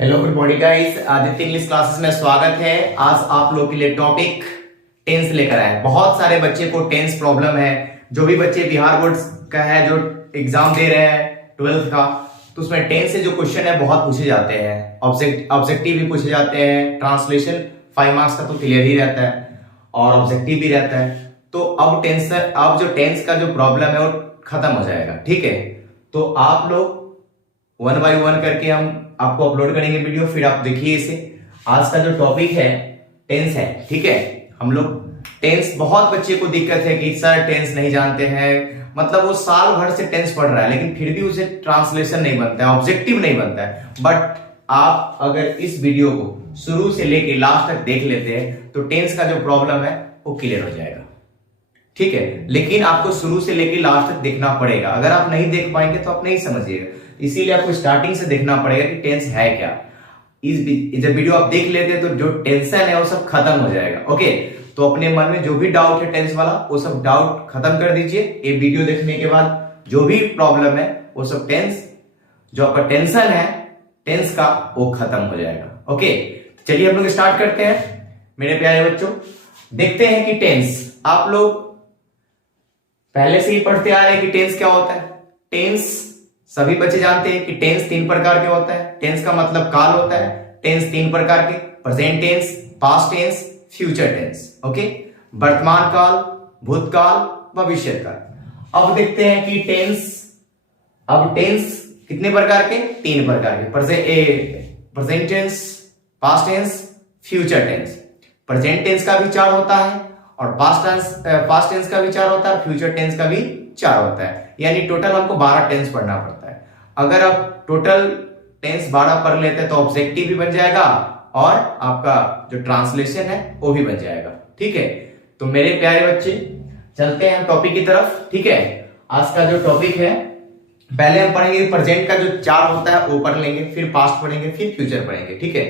Hello good morning guys, Aditya English classes में स्वागत है। आज आप लोग के लिए टॉपिक टेंस लेकर आए। बहुत सारे बच्चे को टेंस प्रॉब्लम है। जो भी बच्चे बिहार बोर्ड का है, जो एग्जाम दे रहे हैं 12th का, तो उसमें टेंस से जो क्वेश्चन है बहुत पूछे जाते हैं। ऑब्जेक्टिव भी पूछे जाते हैं, ट्रांसलेशन 5 मार्क्स का तो क्लियर ही रहता है और ऑब्जेक्टिव भी रहता है। तो अब जो टेंस का जो प्रॉब्लम है वो खत्म हो जाएगा। ठीक है, तो आप लोग 1 बाय 1 करके हम आपको अपलोड करेंगे वीडियो, फिर आप देखिए इसे। आज का जो टॉपिक है टेंस है। ठीक है, हम लोग टेंस, बहुत बच्चे को दिक्कत है कि सर टेंस नहीं जानते हैं, मतलब वो साल भर से टेंस पढ़ रहा है लेकिन फिर भी उसे ट्रांसलेशन नहीं बनता है, ऑब्जेक्टिव नहीं बनता है। बट आप अगर इस वीडियो को शुरू से लेके लास्ट तक देख लेते हैं तो टेंस का जो प्रॉब्लम है वो क्लियर हो जाएगा। ठीक है, लेकिन आपको शुरू से लेके लास्ट तक देखना पड़ेगा। अगर आप नहीं देख पाएंगे तो आप नहीं समझिएगा, इसीलिए आपको स्टार्टिंग से देखना पड़ेगा कि टेंस है क्या। जब वीडियो आप देख लेते हैं तो जो टेंशन है वो सब खत्म हो जाएगा। ओके, तो अपने मन में जो भी डाउट है टेंस वाला, वो सब डाउट खत्म कर दीजिए। ये वीडियो देखने के बाद जो भी प्रॉब्लम है वो सब टेंस, जो आपका टेंशन है टेंस का, वो खत्म हो जाएगा। ओके, चलिए हम लोग स्टार्ट करते हैं। मेरे प्यारे बच्चों, देखते हैं कि टेंस, आप लोग पहले से ही पढ़ते आ रहे हैं कि टेंस क्या होता है। टेंस सभी बच्चे जानते हैं कि टेंस 3 प्रकार के होता है। टेंस का मतलब काल होता है। टेंस 3 प्रकार के, present tense, past tense, future tense. Okay, वर्तमान काल, भूतकाल, भविष्य काल। अब देखते हैं कि टेंस कितने प्रकार के? 3 प्रकार के, present tense, past tense, future tense. Present tense का भी 4 होता है और पास्ट टेंस का भी 4 होता है, फ्यूचर टेंस का भी 4 होता है। यानी टोटल हमको 12 टेंस पढ़ना पड़ता है। अगर आप टोटल टेंस 12 पढ़ लेते हैं तो ऑब्जेक्टिव भी बन जाएगा और आपका जो ट्रांसलेशन है वो भी बन जाएगा। ठीक है, तो मेरे प्यारे बच्चे चलते हैं टॉपिक की तरफ। ठीक है, आज का जो टॉपिक है, पहले हम पढ़ेंगे प्रेजेंट का जो 4 होता है वो पढ़ लेंगे, फिर पास्ट पढ़ेंगे, फिर फ्यूचर पढ़ेंगे। ठीक है,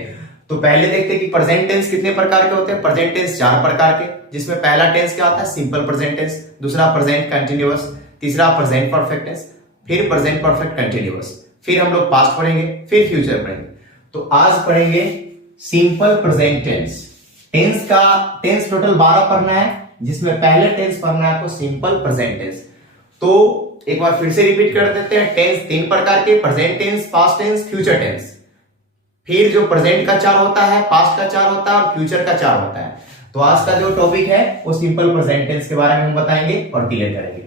तो पहले देखते हैं कि प्रेजेंट टेंस कितने प्रकार के होते हैं। प्रेजेंट टेंस 4 प्रकार के, जिसमें पहला टेंस क्या होता है? सिंपल प्रेजेंट टेंस, दूसरा प्रेजेंट कंटिन्यूअस, तीसरा प्रेजेंट परफेक्ट टेंस, फिर प्रेजेंट परफेक्ट कंटिन्यूअस, फिर हम लोग पास्ट पढ़ेंगे, फिर फ्यूचर पढ़ेंगे। तो आज पढ़ेंगे simple present tense. Tense total 12 पढ़ना है, जिसमें पहले टेंस पढ़ना है आपको सिंपल प्रेजेंट टेंस। तो एक बार फिर से रिपीट कर देते हैं। टेंस 3 प्रकार के, present tense, past tense, future tense. फिर जो प्रेजेंट का 4 होता है, पास्ट का 4 होता है और फ्यूचर का 4 होता है। तो आज का जो टॉपिक है वो सिंपल प्रेजेंट टेंस के बारे में हम बताएंगे और क्लियर करेंगे।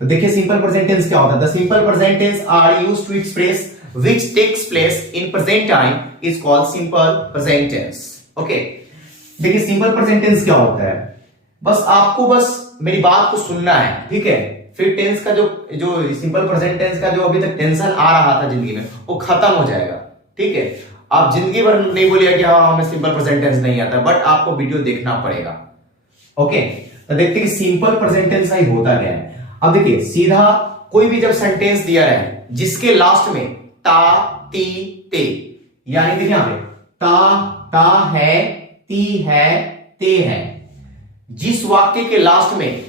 तो देखिए सिंपल प्रेजेंट टेंस क्या होता है। The simple present tense are used to express which takes place in present time is called simple present tense. Okay, देखिए सिंपल प्रेजेंट टेंस क्या होता है, बस आपको मेरी बात को सुनना है। ठीक है, फिर टेंस का जो सिंपल प्रेजेंट टेंस का जो अभी तक टेंशन आ रहा था जिंदगी में वो खत्म हो जाएगा। ठीक है, आप जिंदगी भर नहीं बोलिए कि हाँ हमें सिंपल प्रेजेंट टेंस नहीं आता, बट आपको वीडियो देखना पड़ेगा। ओके, तो देखते हैं कि सिंपल प्रेजेंट टेंस का ही होता क्या है। अब देखिए, सीधा कोई भी जब सेंटेंस दिया रहे जिसके लास्ट में ता, ती, ते, यानी देखिए यहां पे ता है, ती है, ते है, जिस वाक्य के लास्ट में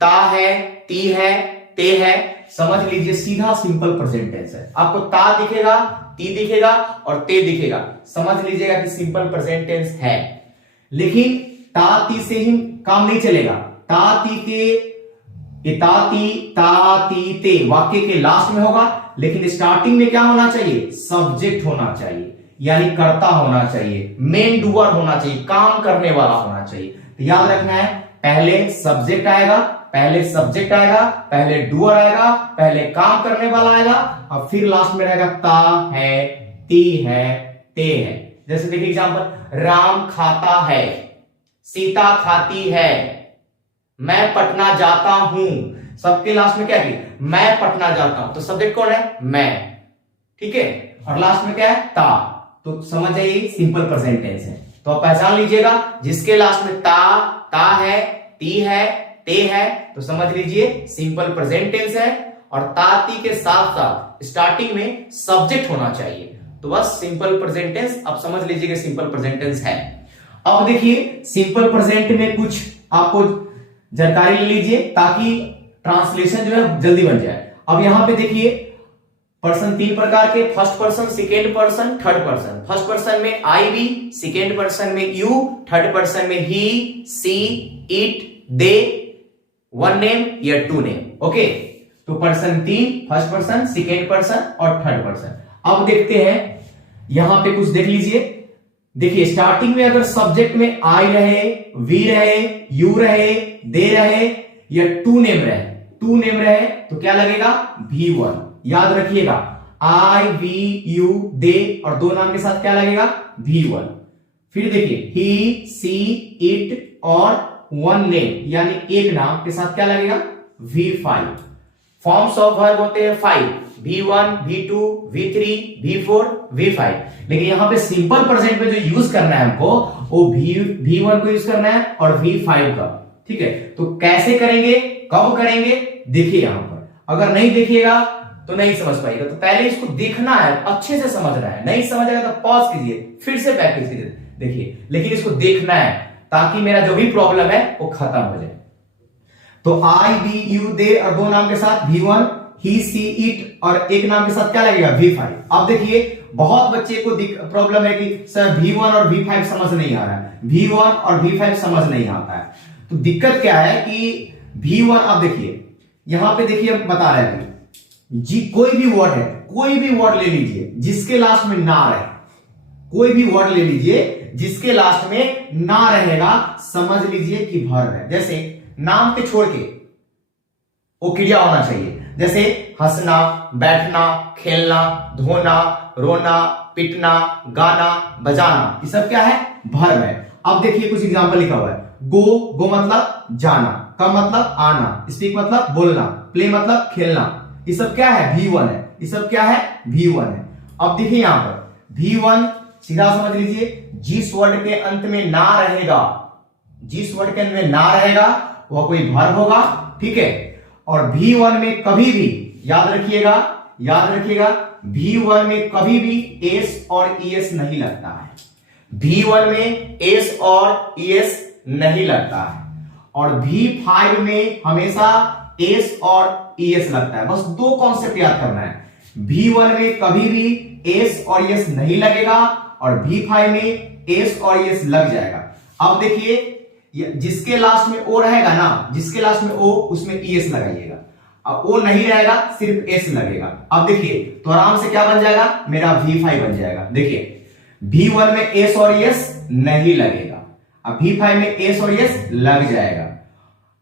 ता है, ती है, ते है, समझ लीजिए सीधा सिंपल प्रेजेंट टेंस है। आपको ता दिखेगा, ती दिखेगा और ते दिखेगा, समझ लीजिएगा कि सिंपल प्रेजेंट टेंस है। लेकिन ता, ती से ही काम नहीं चलेगा। ता, ती, ते वाक्य के लास्ट में होगा, लेकिन स्टार्टिंग में क्या होना चाहिए? सब्जेक्ट होना चाहिए, यानी कर्ता होना चाहिए, मेन डूअर होना चाहिए, काम करने वाला होना चाहिए। तो याद रखना है, पहले सब्जेक्ट आएगा, पहले डूअर आएगा, पहले काम करने वाला आएगा और फिर लास्ट में रहेगा ता है, ती है, ते है। जैसे देखिए एग्जांपल, राम खाता है, सीता खाती है, मैं पटना जाता हूं। सबके लास्ट में क्या है? मैं पटना जाता हूं, तो सब्जेक्ट कौन है? मैं। ठीक है, और लास्ट में क्या है? ता। तो समझ जाइए सिंपल प्रेजेंट टेंस है। तो आप पहचान लीजिएगा, जिसके लास्ट में ता है, ती है, ते है, तो समझ लीजिए सिंपल प्रेजेंट टेंस है। और ता, ती के साथ साथ स्टार्टिंग में सब्जेक्ट होना चाहिए। तो बस सिंपल प्रेजेंट टेंस आप समझ लीजिए सिंपल प्रेजेंट टेंस है। अब देखिए सिंपल प्रेजेंट में कुछ आपको जानकारी ले लीजिए ताकि ट्रांसलेशन जो है जल्दी बन जाए। अब यहां पे देखिए पर्सन तीन प्रकार के, first person, second person, third person. First person में आई वी, सेकेंड पर्सन में यू, थर्ड पर्सन में ही, सी, इट, दे, वन नेम या टू नेम। ओके, तो पर्सन तीन, फर्स्ट पर्सन, सेकेंड पर्सन और थर्ड पर्सन। अब देखते हैं, यहां पे कुछ देख लीजिए। देखिए स्टार्टिंग में अगर सब्जेक्ट में आई रहे, वी रहे, यू रहे, दे रहे या टू नेम रहे तो क्या लगेगा? V1। याद रखिएगा, आई वी यू दे और दो नाम के साथ क्या लगेगा? V1। फिर देखिए ही, सी, इट और वन नेम यानी एक नाम के साथ क्या लगेगा? V5। फॉर्म्स ऑफ वर्ब होते हैं 5, V1, V2, V3, V4, V5। लेकिन यहां पे सिंपल प्रेजेंट में जो यूज करना है हमको, वो V1 को यूज करना है और V5 का। ठीक है, तो कैसे करेंगे, कब करेंगे, देखिए यहां पर। अगर नहीं देखिएगा तो नहीं समझ पाइएगा, तो पहले इसको देखना है, अच्छे से समझना है। नहीं समझ आएगा तो पॉज कीजिए, फिर से प्रैक्टिस कीजिए, देखिए। लेकिन इसको देखना है ताकि मेरा जो भी प्रॉब्लम है वो खत्म हो जाए। तो आई वी यू दे और दो नाम के साथ V1, ही, सी, इट और एक नाम के साथ क्या लगेगा? V5। अब देखिए बहुत बच्चे को प्रॉब्लम है कि सर V1 और V5 समझ नहीं आ रहा है, V1 और V5 समझ नहीं आता है। तो दिक्कत क्या है कि V1, अब देखिए यहां पे देखिए बता रहे हैं जी, कोई भी वर्ड है, कोई भी वर्ड ले लीजिए जिसके लास्ट में ना रहे, कोई भी वर्ड ले लीजिए जिसके लास्ट में ना रहेगा, समझ लीजिए कि वर्ब है। जैसे नाम के छोड़ के वो क्रिया होना चाहिए, जैसे हंसना, बैठना, खेलना, धोना, रोना, पिटना, गाना, बजाना, ये सब क्या है? वर्ब है। अब देखिए कुछ एग्जांपल लिखा हुआ है। गो मतलब जाना, कम मतलब आना, स्पीक मतलब बोलना, प्ले मतलब खेलना, ये सब क्या है? V1 है। ये सब क्या है? V1 है। अब देखिए यहां पर V1 सीधा समझ लीजिए, जिस वर्ड के अंत में ना रहेगा, जिस वर्ड के अंत में ना रहेगा वह कोई वर्ब होगा। ठीक है, और V1 में कभी भी याद रखिएगा, V1 में कभी भी एस और ईएस नहीं लगता है। V1 में एस और ईएस नहीं लगता है, और V5 में हमेशा एस और ईएस लगता है। बस दो कॉन्सेप्ट याद करना है, V1 में कभी भी एस और ईएस नहीं लगेगा और V5 में एस और ईएस लग जाएगा। अब देखिए जिसके लास्ट में ओ रहेगा ना, जिसके लास्ट में ओ, उसमें ईएस लगाइएगा। अब ओ नहीं रहेगा, सिर्फ एस लगेगा। अब देखिए तो आराम से क्या बन जाएगा? मेरा V5 बन जाएगा। देखिए V1 में एस और ईएस नहीं लगेगा, अब V5 में एस और ईएस लग जाएगा।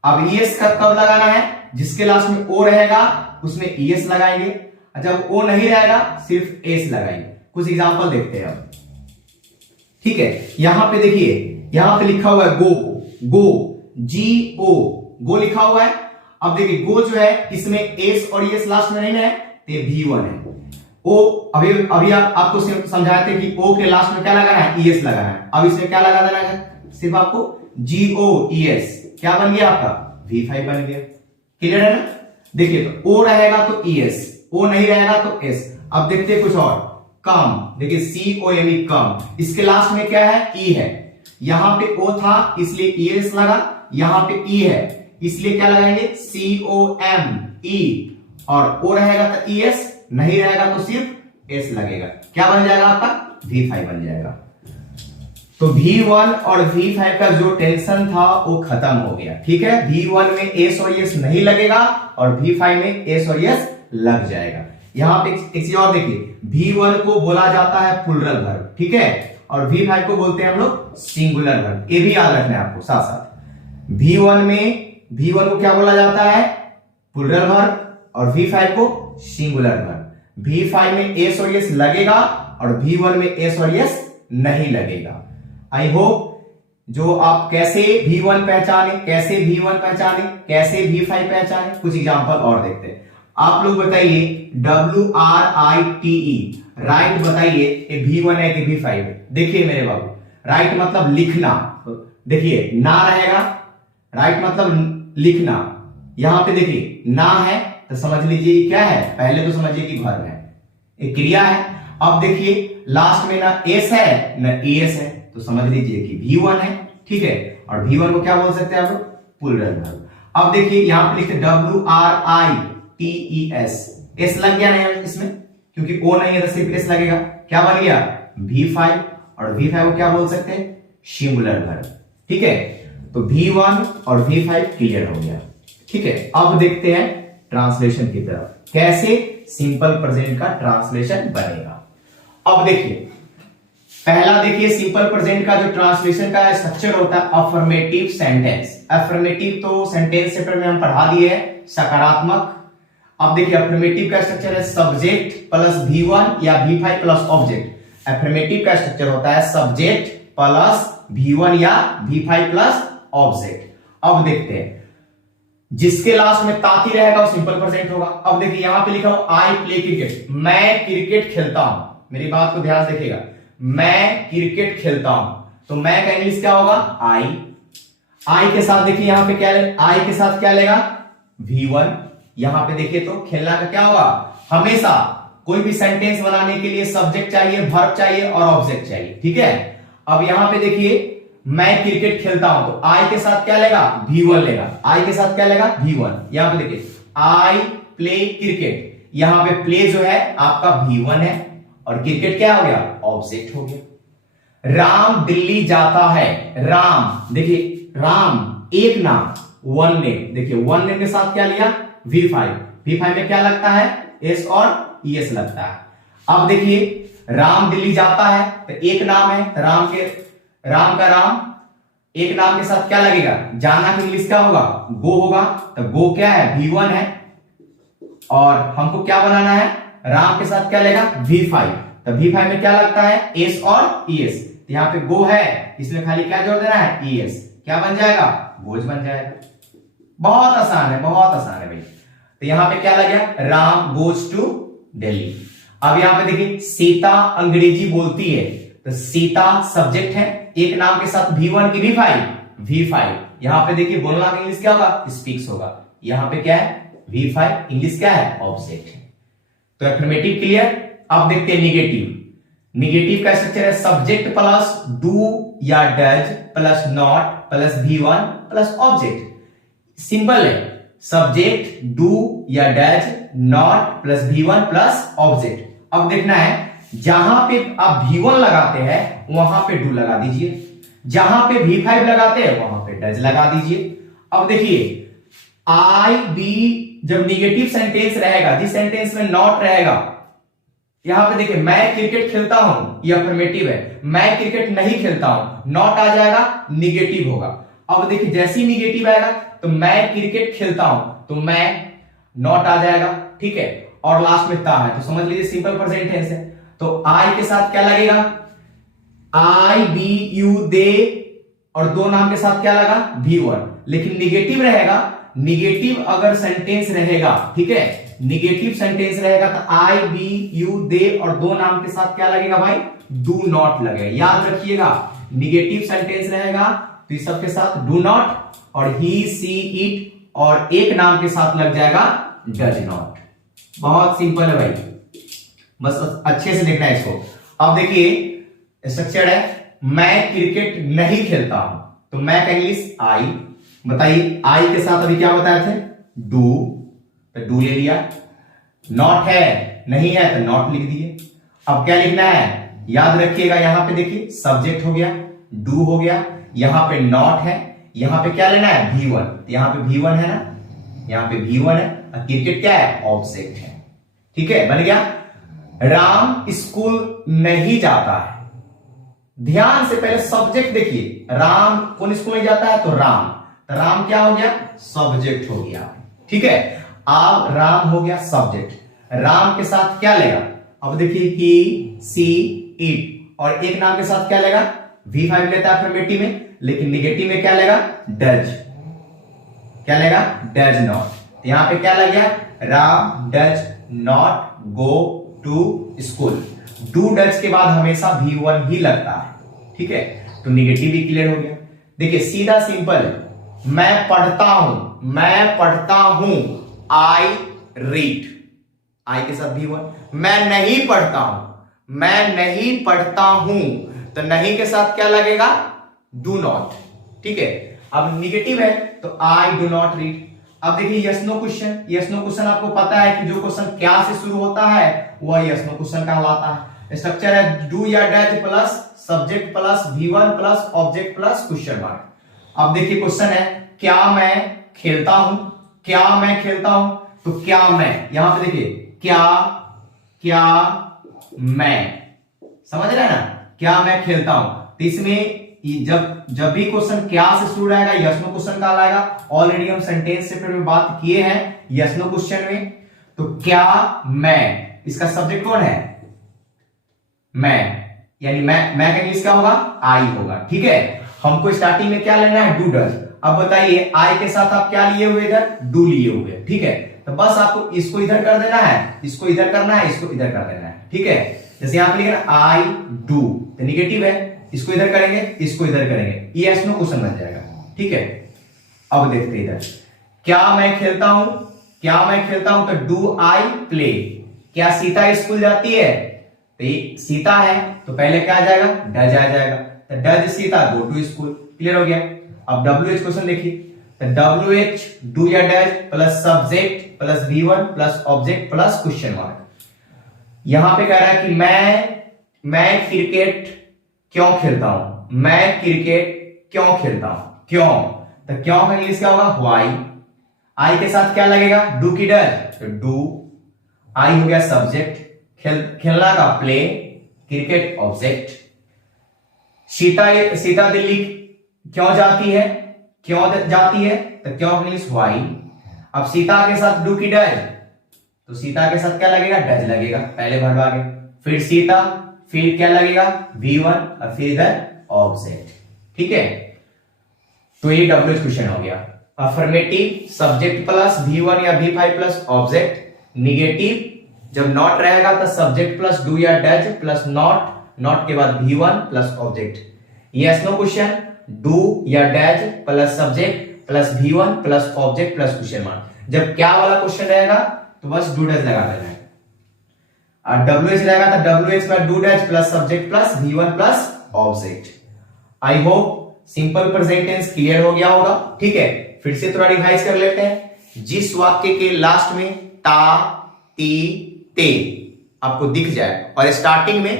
अब ईएस का कब लगाना है? जिसके लास्ट में ओ रहेगा उसमें ईएस लगाएंगे, जब ओ नहीं रहेगा सिर्फ एस लगाएंगे। कुछ एग्जांपल देखते हैं अब। ठीक है, यहां पे देखिए, यहां पे लिखा हुआ है गो, G-O, गो लिखा हुआ है। अब देखिए गो जो है इसमें एस और ईएस लास्ट में नहीं है, तो V1 है। ओ अभी आपको समझाए थे कि ओ के लास्ट में क्या लगाना है? ईएस लगाना है। अब इसमें क्या लगा देना है? सिर्फ आपको G-O-E-S, क्या बन गया आपका? V5 बन गया। क्लियर है ना? देखिए तो ओ रहेगा तो ईएस, ओ नहीं रहेगा तो एस। अब देखते हैं कुछ और, कम, देखिए COME, कम, इसके लास्ट में क्या है? ई है। यहां पे ओ था इसलिए ईएस लगा, यहां पे ई है इसलिए क्या लगाएंगे? COME, और ओ रहेगा तो ईएस, नहीं रहेगा तो सिर्फ एस लगेगा। क्या बन जाएगा आपका? V5 बन जाएगा। तो V1 और V5 का जो टेंशन था वो खत्म हो गया। ठीक है, V1 में एस और एस नहीं लगेगा और V5 में एस और एस लग जाएगा। यहां पे एक चीज और देखिए, V1 को बोला जाता है प्लूरल वर्ब, ठीक है, और V5 को बोलते हैं हम लोग सिंगुलर वर्ब। ये भी याद रखना है आपको साथ साथ। V1 को क्या बोला जाता है? प्लूरल वर्ब, और V5 को सिंगुलर वर्ब। V5 में एस और एस लगेगा और V1 में एस और एस नहीं लगेगा। आई होप जो आप कैसे V1 पहचाने, कैसे V1 पहचाने, कैसे V5 पहचाने, कुछ एग्जांपल और देखते हैं। आप लोग बताइए WRITE, राइट बताइए, ये V1 है कि V5 है? देखिए मेरे बाबू, राइट मतलब लिखना, देखिए ना रहेगा, राइट मतलब लिखना। यहां पे देखिए ना है तो समझ लीजिए क्या है? पहले तो समझिए कि वर्ब है, एक क्रिया है। अब देखिए लास्ट में ना एस है ना एस है, तो समझ लीजिए कि V1 है। ठीक है, और V1 को क्या बोल सकते हैं आप लोग? Plural verb. अब देखिए यहां पे लिखते WRITES, एस लग गया नहीं इसमें? क्योंकि ओ नहीं है तो सिर्फ एस लगेगा, क्या बन गया V5, और V5 को क्या बोल सकते हैं सिंगुलर वर्ब, ठीक है। तो V1 और V5 क्लियर हो गया, ठीक है। अब देखते हैं ट्रांसलेशन की तरफ, कैसे सिंपल प्रेजेंट का ट्रांसलेशन बनेगा। अब देखिए पहला, देखिए सिंपल प्रेजेंट का जो ट्रांसलेशन का स्ट्रक्चर होता है अफर्मेटिव सेंटेंस। अफर्मेटिव तो सेंटेंस चैप्टर में हम पढ़ा दिए हैं, सकारात्मक। अब देखिए अफर्मेटिव का स्ट्रक्चर है सब्जेक्ट प्लस V1 या V5 प्लस ऑब्जेक्ट। अफर्मेटिव का स्ट्रक्चर होता है सब्जेक्ट प्लस V1 या V5 प्लस ऑब्जेक्ट। अब देखते हैं, जिसके लास्ट में ताती रहेगा वो सिंपल प्रेजेंट होगा। अब देखिए यहां पे लिखा हो आई प्ले क्रिकेट, मैं क्रिकेट खेलता हूं। मेरी बात को ध्यान से देखिएगा, मैं क्रिकेट खेलता हूं, तो मैं का इंग्लिश क्या होगा आई। आई के साथ देखिए यहां पे क्या आई के साथ क्या लेगा V1। यहां पे देखिए तो खेलना का क्या होगा, हमेशा कोई भी सेंटेंस बनाने के लिए सब्जेक्ट चाहिए, वर्ब चाहिए और ऑब्जेक्ट चाहिए, ठीक है। अब यहां पे देखिए मैं क्रिकेट खेलता हूं, तो आई के साथ क्या लेगा V1 लेगा। आई के साथ क्या लेगा V1। यहां पे देखिए आई प्ले क्रिकेट, यहां पे प्ले जो है आपका V1 है और क्रिकेट क्या हो गया ऑब्जेक्ट हो गया। राम दिल्ली जाता है, राम देखिए राम एक नाम वन नेम, देखिए वन नेम के साथ क्या लिया V5। V5 में क्या लगता है एस और ES लगता है। अब देखिए राम दिल्ली जाता है तो एक नाम है, तो राम का राम एक नाम के साथ क्या लगेगा, जाना की इंग्लिश क्या होगा गो होगा, तो गो क्या है V1 है और हमको क्या बनाना है राम के साथ क्या लेगा V5, तो V5 में क्या लगता है एस और ES। तो यहां पे गो है, इसमें खाली क्या जोड़ देना है ES, क्या बन जाएगा गोज बन जाएगा। बहुत आसान है, बहुत आसान है भाई। तो यहां पे क्या लग गया राम गोज टू दिल्ली। अब यहां पे देखिए सीता अंग्रेजी बोलती है, तो सीता सब्जेक्ट है, एक नाम के साथ V1 की V5। यहां पे देखिए बोलना का इंग्लिश क्या होगा स्पीक्स होगा, यहां पे क्या है V5, इंग्लिश क्या है ऑब्जेक्ट है। तो एफर्मेटिव क्लियर। अब देखते हैं निगेटिव। निगेटिव का स्ट्रक्चर है सब्जेक्ट प्लस डू या does plus not plus V1 plus object. Simple है, सब्जेक्ट डू या does not plus V1 plus object. अब देखना है जहां पे आप V1 लगाते हैं वहां पे डू लगा दीजिए, जहां पे V5 लगाते हैं वहां पे डज लगा दीजिए। अब देखिए आई बी जब निगेटिव सेंटेंस रहेगा, जिस सेंटेंस में नॉट रहेगा, यहां पे देखिए मैं क्रिकेट खेलता हूं ये अफर्मेटिव है, मैं क्रिकेट नहीं खेलता हूं नॉट आ जाएगा निगेटिव होगा। अब देखिए जैसे ही निगेटिव आएगा तो मैं क्रिकेट खेलता हूं, तो मैं नॉट आ जाएगा, ठीक है। और लास्ट में ता है, तो समझ लीजिए सिंपल प्रेजेंट टेंस है। तो आई के साथ क्या लगेगा आई बी यू दे, और दो नाम के साथ क्या लगा V1। लेकिन निगेटिव रहेगा, निगेटिव अगर सेंटेंस रहेगा, ठीक है, निगेटिव सेंटेंस रहेगा तो आई बी यू दे और दो नाम के साथ क्या लगेगा भाई डू नॉट लगेगा। याद रखिएगा निगेटिव सेंटेंस रहेगा तो इस सबके साथ डू नॉट, और ही सी इट और एक नाम के साथ लग जाएगा डज नॉट। बहुत सिंपल है भाई, बस अच्छे से देखना है इसको। अब देखिए स्ट्रक्चर है मैं क्रिकेट नहीं खेलता हूं, तो मैं का इंग्लिश आई। बताइए आई के साथ अभी क्या बताए थे डू, तो डू ले लिया। नॉट है नहीं है तो नॉट लिख दिए। अब क्या लिखना है याद रखिएगा, यहां पे देखिए सब्जेक्ट हो गया, डू हो गया, यहां पे नॉट है, यहां पे क्या लेना है V1, यहां पे V1 है ना, यहां पे V1 है, और क्रिकेट क्या है ऑब्जेक्ट है, ठीक है बन गया। राम स्कूल नहीं जाता है, ध्यान से पहले सब्जेक्ट देखिए, राम कौन स्कूल नहीं जाता है तो राम, तो राम क्या हो गया सब्जेक्ट हो गया, ठीक है। अब राम हो गया सब्जेक्ट, राम के साथ क्या लेगा, अब देखिए ही सी इट, और एक नाम के साथ क्या लेगा V5 लेता है अफर्मेटिव में, लेकिन निगेटिव में क्या लेगा डज, क्या लेगा डज नॉट। यहां पे क्या लग गया Ram does not go to school. Do does के बाद हमेशा V1 ही लगता है, ठीक है, तो निगेटिव भी क्लियर हो गया। देखिए सीधा सिंपल है, मैं पढ़ता हूं आई रीड, आई के साथ V1। मैं नहीं पढ़ता हूं, तो नहीं के साथ क्या लगेगा डू नॉट, ठीक है। अब निगेटिव है तो आई डू नॉट रीड। अब देखिए yes no question, yes no question आपको पता है कि जो क्वेश्चन क्या से शुरू होता है वह यस नो क्वेश्चन कहलाता है। स्ट्रक्चर है डू या does plus subject plus V1 plus object plus question mark. अब देखिए क्वेश्चन है क्या मैं खेलता हूं, क्या मैं खेलता हूं, तो क्या मैं, यहां पे देखिए क्या मैं, समझ रहे हैं ना, क्या मैं खेलता हूं। तो इसमें जब भी क्वेश्चन क्या से शुरू रहेगा यस नो क्वेश्चन कहलाएगा। ऑलरेडी हम सेंटेंस से फिर में बात किए हैं यस नो क्वेश्चन में। तो क्या मैं, इसका सब्जेक्ट कौन है, मैं, यानी मैं का इंग्लिश क्या होगा, आई होगा। ठीक है, हमको स्टार्टिंग में क्या लेना है, डू डज। अब बताइए आई के साथ आप क्या लिए हुए, इधर डू लिए हुए। ठीक है, तो बस आपको इसको इधर कर देना है, इसको इधर करना है, इसको इधर कर देना है। ठीक है, जैसे यहां पे लिखा आई डू तो निगेटिव है, इसको इधर करेंगे, इसको इधर करेंगे, ये यस नो क्वेश्चन बन जाएगा। ठीक है, अब देखते हैं इधर क्या मैं खेलता हूं, क्या मैं खेलता हूं, तो डू आई प्ले। क्या सीता स्कूल जाती है, तो ये सीता है तो पहले क्या आ जाएगा, डज आ जाएगा। तो does Sita go to school. Clear हो गया। अब WH क्वेश्चन देखिए, तो WH डू या does plus subject plus V1 plus object plus question mark. यहां पे कह रहा है कि मैं क्रिकेट क्यों खेलता हूं, मैं क्रिकेट क्यों खेलता हूं, क्यों, तो क्यों का इंग्लिश क्या होगा, व्हाई। आई के साथ क्या लगेगा, डू की डज, तो डू। आई हो गया सब्जेक्ट, खेलना का play, cricket object. Sita Delhi क्यों जाती है, क्यों जाती है, तो क्यों इंग्लिश व्हाई। अब सीता के साथ डू की डज, तो सीता के साथ क्या लगेगा, डज लगेगा, पहले वर्ब आ गया। फिर सीता, फिर क्या लगेगा, V1 और फिर इधर ऑब्जेक्ट। ठीक है, तो ये WH क्वेश्चन हो गया। अफर्मेटिव सब्जेक्ट प्लस V1 या V5 प्लस ऑब्जेक्ट। निगेटिव जब नॉट रहेगा तो सब्जेक्ट प्लस डू या डज प्लस नॉट के बाद V1 plus object. Yes no question do या does plus subject plus V1 plus object plus question mark. जब क्या वाला क्वेश्चन रहेगा तो बस डू डज लगा देना है, और WH रहेगा तो WH में do does plus subject plus V1 plus object. I hope simple present tense clear हो गया होगा। ठीक है, फिर से थोड़ा रिवाइज कर लेते हैं। जिस वाक्य के लास्ट में ता ती ते आपको दिख जाए और स्टार्टिंग में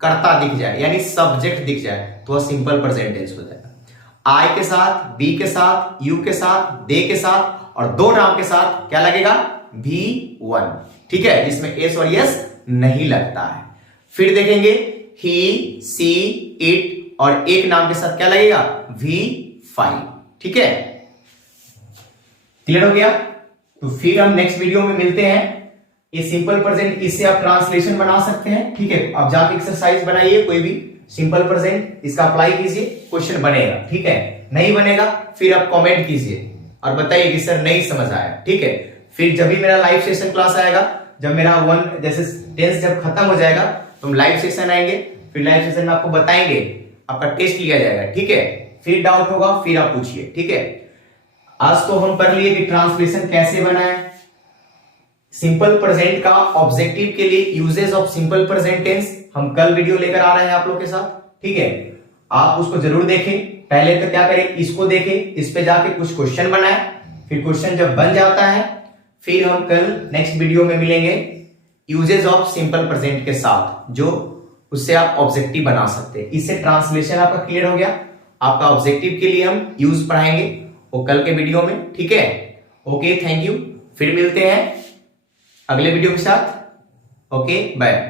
कर्ता दिख जाए यानी सब्जेक्ट दिख जाए तो वह सिंपल प्रेजेंट टेंस हो जाएगा। आई के साथ, बी के साथ, यू के साथ, दे के साथ और दो नाम के साथ क्या लगेगा, V1। ठीक है, जिसमें एस और यस नहीं लगता है। फिर देखेंगे ही, सी, इट और एक नाम के साथ क्या लगेगा, V5। ठीक है, क्लियर हो गया। तो फिर हम नेक्स्ट वीडियो में मिलते हैं। ये सिंपल प्रेजेंट, इससे आप ट्रांसलेशन बना सकते हैं। ठीक है, आप जाके एक्सरसाइज बनाइए कोई भी सिंपल प्रेजेंट, इसका अप्लाई कीजिए, क्वेश्चन बनेगा। ठीक है, नहीं बनेगा फिर आप कमेंट कीजिए और बताइए कि सर नहीं समझ आया। ठीक है, फिर जब भी मेरा लाइव सेशन क्लास आएगा, जब मेरा जैसे टेंस जब खत्म हो जाएगा तो हम लाइव सेशन आएंगे, फिर लाइव सेशन में आपको बताएंगे, आपका टेस्ट लिया जाएगा। ठीक है, फिर डाउट होगा फिर आप पूछिए। ठीक है, आज तो हम पढ़ लिए कि ट्रांसलेशन कैसे बनाएं, सिंपल प्रेजेंट का ऑब्जेक्टिव के लिए uses of simple present tense हम कल वीडियो लेकर आ रहे हैं आप लोग के साथ। ठीक है, आप उसको जरूर देखें। पहले तो क्या करें, इसको देखें, इस पे जाके कुछ क्वेश्चन बनाएं, फिर क्वेश्चन जब बन जाता है फिर हम कल नेक्स्ट वीडियो में मिलेंगे यूजेस ऑफ सिंपल प्रेजेंट के साथ, जो उससे आप ऑब्जेक्टिव बना सकते हैं। इससे ट्रांसलेशन आपका क्लियर हो गया। आपका ऑब्जेक्टिव के लिए हम यूज पढ़ाएंगे वो कल के वीडियो में। ठीक है, ओके, थैंक यू। फिर मिलते हैं अगले वीडियो के साथ। Okay, bye.